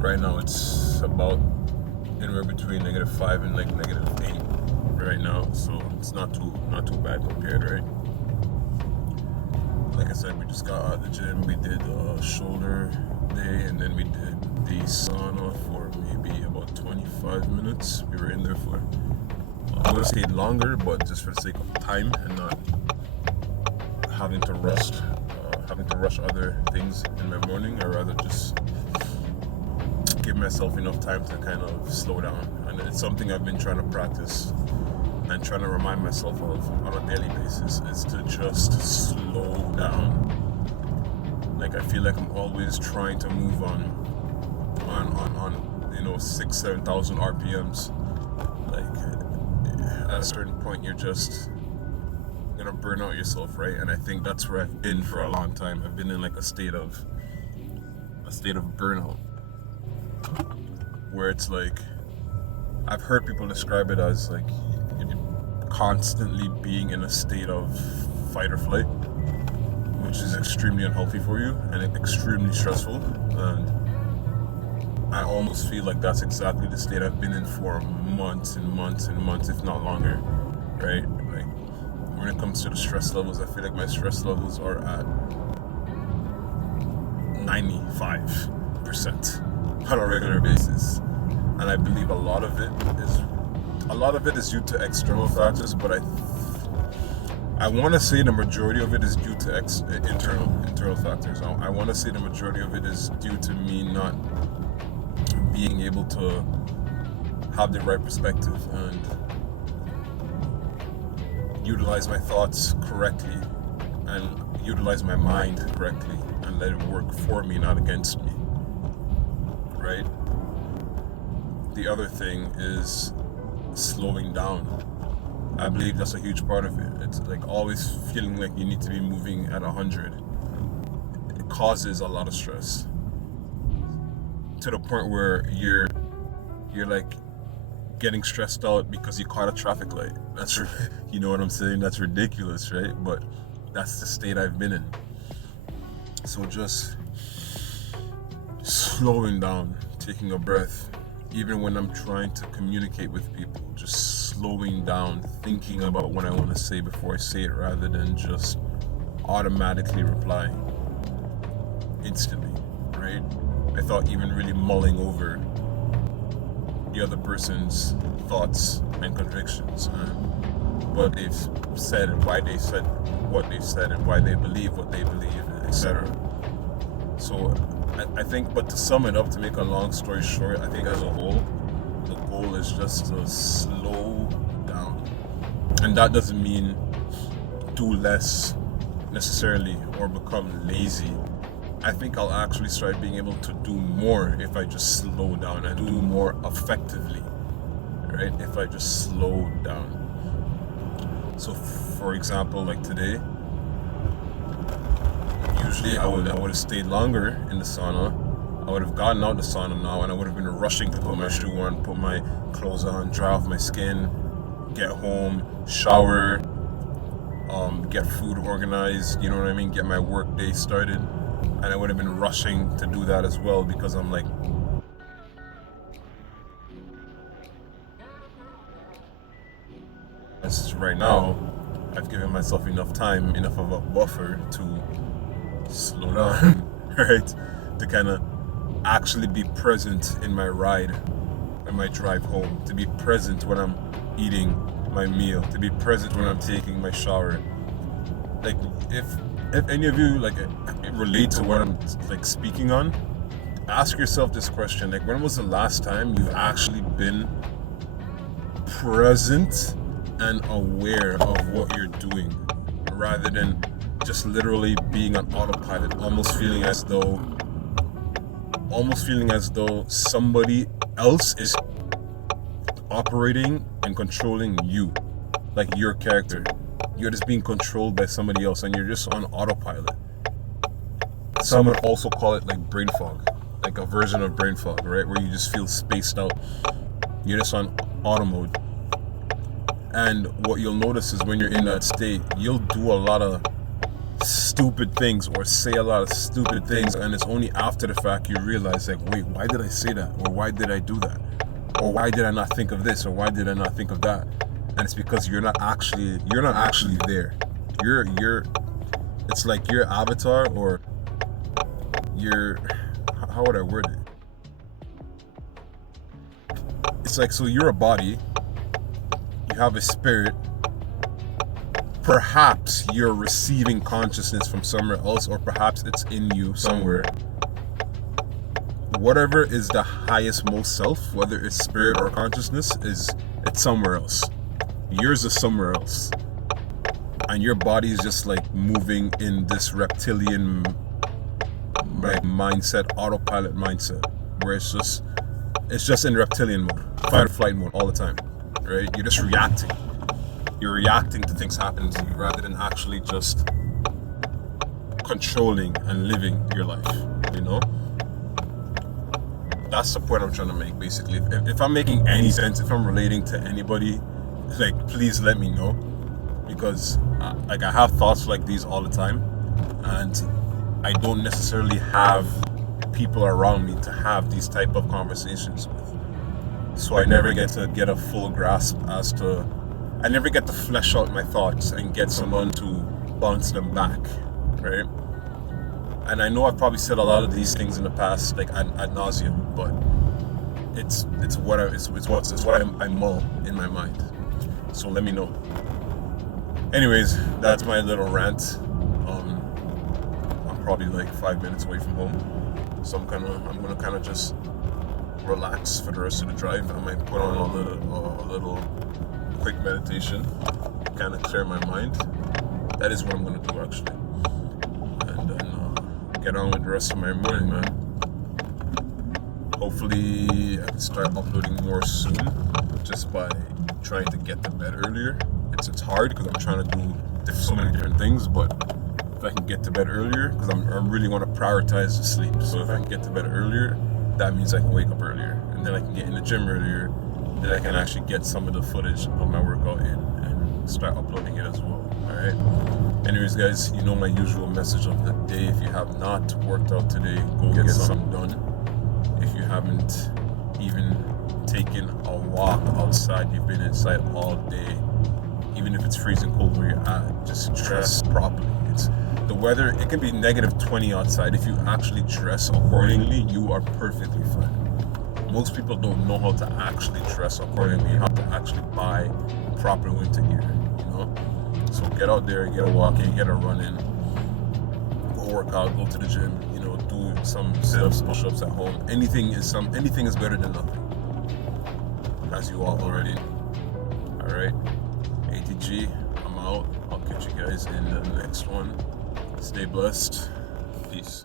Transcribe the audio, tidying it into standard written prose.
Right now it's about anywhere between -5 and like -8 right now, so it's not too bad compared, right? Like I said, we just got out of the gym. We did a shoulder day, and then we did the sauna for maybe about 25 minutes. We were in there for I would have stayed longer, but just for the sake of time and not having to rush other things in my morning, I rather just give myself enough time to kind of slow down. And it's something I've been trying to practice and trying to remind myself of on a daily basis, is to just slow down. Like, I feel like I'm always trying to move on 6,000-7,000 RPMs. Like, at a certain point you're just gonna burn out yourself, right? And I think that's where I've been for a long time. I've been in like a state of burnout, where it's like, I've heard people describe it as like constantly being in a state of fight or flight, which is extremely unhealthy for you and extremely stressful. And I almost feel like that's exactly the state I've been in for months and months and months, if not longer, right? Like, when it comes to the stress levels, I feel like my stress levels are at 95% on a regular basis. And I believe a lot of it is due to external factors, but I want to say the majority of it is due to internal factors. I want to say the majority of it is due to me not being able to have the right perspective and utilize my thoughts correctly and utilize my mind correctly and let it work for me, not against me, right? The other thing is slowing down. I believe that's a huge part of it. It's like always feeling like you need to be moving at 100. It causes a lot of stress, to the point where you're like getting stressed out because you caught a traffic light. That's you know what I'm saying? That's ridiculous, right? But that's the state I've been in. So just slowing down, taking a breath, even when I'm trying to communicate with people, just slowing down, thinking about what I want to say before I say it, rather than just automatically replying instantly, right? I thought even really mulling over the other person's thoughts and convictions, and what they've said and why they said what they said and why they believe what they believe, etc. So I think, but to sum it up, to make a long story short, I think as a whole, the goal is just to slow down. And that doesn't mean do less necessarily or become lazy. I think I'll actually start being able to do more if I just slow down and do more effectively, right? If I just slow down. So for example, like today, usually I would have stayed longer in the sauna. I would have gotten out the sauna now, and I would have been rushing to put my shoe on, put my clothes on, dry off my skin, get home, shower, get food organized, you know what I mean? Get my work day started. And I would have been rushing to do that as well, because I'm like, right now, I've given myself enough time, enough of a buffer to slow down, right? To kind of actually be present in my ride and my drive home, to be present when I'm eating my meal, to be present when I'm taking my shower. Like, if any of you like relate to what I'm like speaking on, ask yourself this question: like, when was the last time you've actually been present and aware of what you're doing, rather than just literally being on autopilot, almost feeling as though somebody else is operating and controlling you, like your character. You're just being controlled by somebody else and you're just on autopilot. Some would also call it like brain fog, like a version of brain fog, right? Where you just feel spaced out. You're just on auto mode. And what you'll notice is when you're in that state, you'll do a lot of stupid things or say a lot of stupid things, and it's only after the fact you realize, like, wait, why did I say that, or why did I do that, or why did I not think of this, or why did I not think of that? And it's because you're not actually there. You're it's like your avatar, or your, how would I word it? It's like, so you're a body, you have a spirit. Perhaps you're receiving consciousness from somewhere else, or perhaps it's in you somewhere. Whatever is the highest, most self, whether it's spirit or consciousness, it's somewhere else. Yours is somewhere else. And your body is just like moving in this reptilian like mindset, autopilot mindset, where it's just in reptilian mode, fight or flight mode all the time, right? You're just reacting. You're reacting to things happening to you rather than actually just controlling and living your life, you know? That's the point I'm trying to make, basically. If I'm making any sense, if I'm relating to anybody, like, please let me know. Because, like, I have thoughts like these all the time, and I don't necessarily have people around me to have these type of conversations with. So I never get to get a full grasp as to, I never get to flesh out my thoughts and get someone to bounce them back, right? And I know I've probably said a lot of these things in the past, like ad nauseum, but it's what I mull in my mind. So let me know. Anyways, that's my little rant. I'm probably like 5 minutes away from home, so I'm gonna kind of just relax for the rest of the drive. I might put on a little quick meditation, kind of clear my mind. That is what I'm gonna do, actually, and then get on with the rest of my morning, man. Hopefully I can start uploading more soon, just by trying to get to bed earlier. It's hard because I'm trying to do so many different things, but if I can get to bed earlier, because I really want to prioritize the sleep. So if I can get to bed earlier, that means I can wake up earlier, and then I can get in the gym earlier, then I can actually get some of the footage of my workout in and start uploading it as well. Alright? Anyways, guys, you know my usual message of the day. If you have not worked out today, go get some done. If you haven't even taken a walk outside, you've been inside all day, even if it's freezing cold where you're at, just dress properly. The weather, it can be -20 outside. If you actually dress accordingly, you are perfectly fine. Most people don't know how to actually dress accordingly, how to actually buy proper winter gear, you know? So get out there, get a walk in, get a run in, go work out, go to the gym, you know, do some sit-ups, push-ups at home. Anything is better than nothing, as you all already know. Alright? ATG, I'm out. I'll catch you guys in the next one. Stay blessed. Peace.